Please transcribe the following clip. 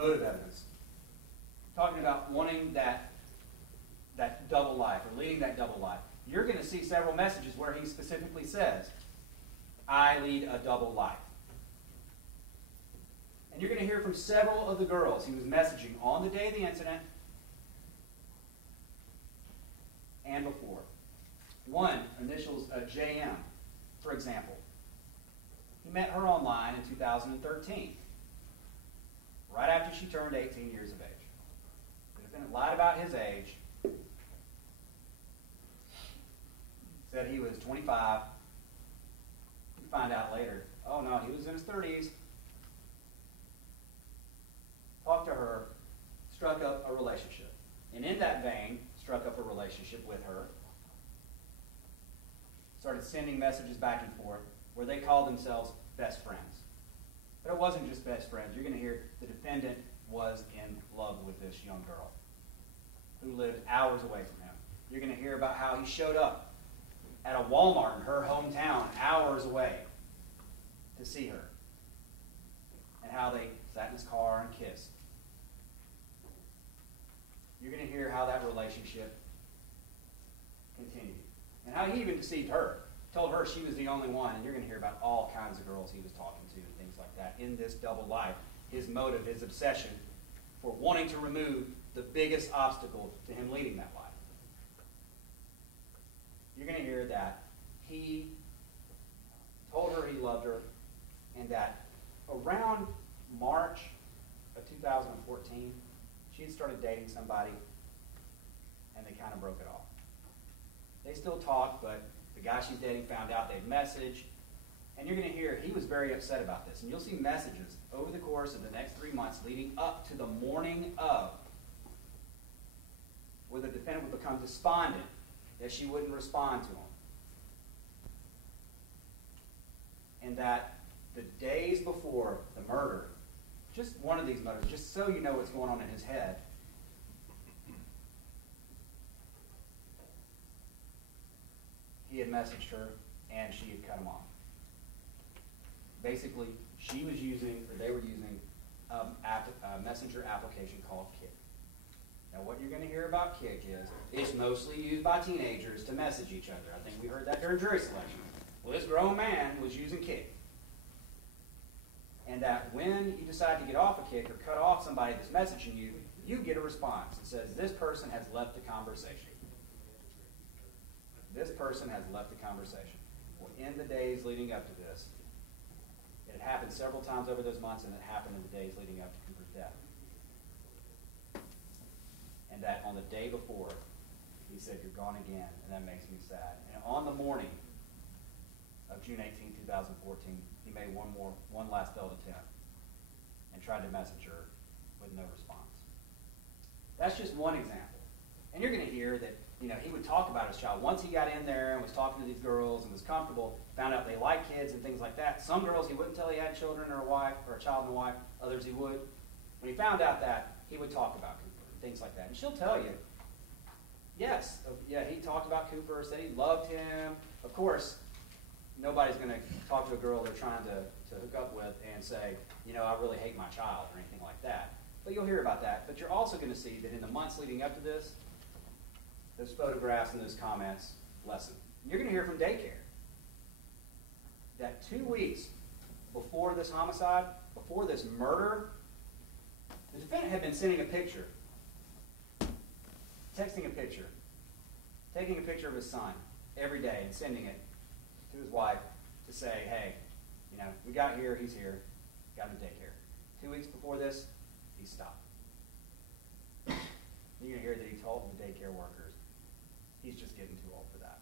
motive evidence. Talking about wanting that double life, or leading that double life. You're going to see several messages where he specifically says, I lead a double life. And you're going to hear from several of the girls he was messaging on the day of the incident and before. One, initials JM, for example. He met her online in 2013, right after she turned 18 years of age. The defendant lied about his age, said he was 25. You find out later, oh no, he was in his 30s. Talked to her, struck up a relationship. And in that vein, struck up a relationship with her. Started sending messages back and forth where they called themselves best friends. But it wasn't just best friends. You're going to hear the defendant was in love with this young girl who lived hours away from him. You're going to hear about how he showed up at a Walmart in her hometown hours away to see her, and how they sat in his car and kissed. You're going to hear how that relationship continued, and how he even deceived her, told her she was the only one, and you're going to hear about all kinds of girls he was talking to and things like that in this double life. His motive, his obsession for wanting to remove the biggest obstacle to him leading that life. You're going to hear that he told her he loved her, and that around March of 2014, she had started dating somebody, and they kind of broke it off. They still talked, but the guy she's dating found out they'd messaged, and you're going to hear he was very upset about this. And you'll see messages over the course of the next 3 months leading up to the morning of, where the defendant would become despondent that she wouldn't respond to him. And that the days before the murder, just one of these motives, just so you know what's going on in his head, he had messaged her and she had cut him off. Basically, she was using, or they were using, a messenger application called Kik. Now, what you're going to hear about Kik is it's mostly used by teenagers to message each other. I think we heard that during jury selection. Well, this grown man was using Kik. And that when you decide to get off a Kik or cut off somebody that's messaging you, you get a response that says, this person has left the conversation. This person has left the conversation. Well, in the days leading up to this, it had happened several times over those months, and it happened in the days leading up to Cooper's death. And that on the day before, he said, you're gone again, and that makes me sad. And on the morning of June 18, 2014, he made one last failed attempt and tried to message her with no response. That's just one example. And you're going to hear that, he would talk about his child. Once he got in there and was talking to these girls and was comfortable, found out they like kids and things like that. Some girls he wouldn't tell he had children or a wife, or a child and a wife. Others he would. When he found out that, he would talk about Cooper and things like that. And she'll tell you, yes, yeah, he talked about Cooper, said he loved him. Of course, nobody's going to talk to a girl they're trying to hook up with and say, I really hate my child or anything like that. But you'll hear about that. But you're also going to see that in the months leading up to this, those photographs and those comments lessen. You're going to hear from daycare that 2 weeks before this homicide, before this murder, the defendant had been sending a picture, texting a picture, taking a picture of his son every day and sending it to his wife to say, hey, we got here, he's here, got him to daycare. 2 weeks before this, he stopped. You're going to hear that he told the daycare workers, he's just getting too old for that.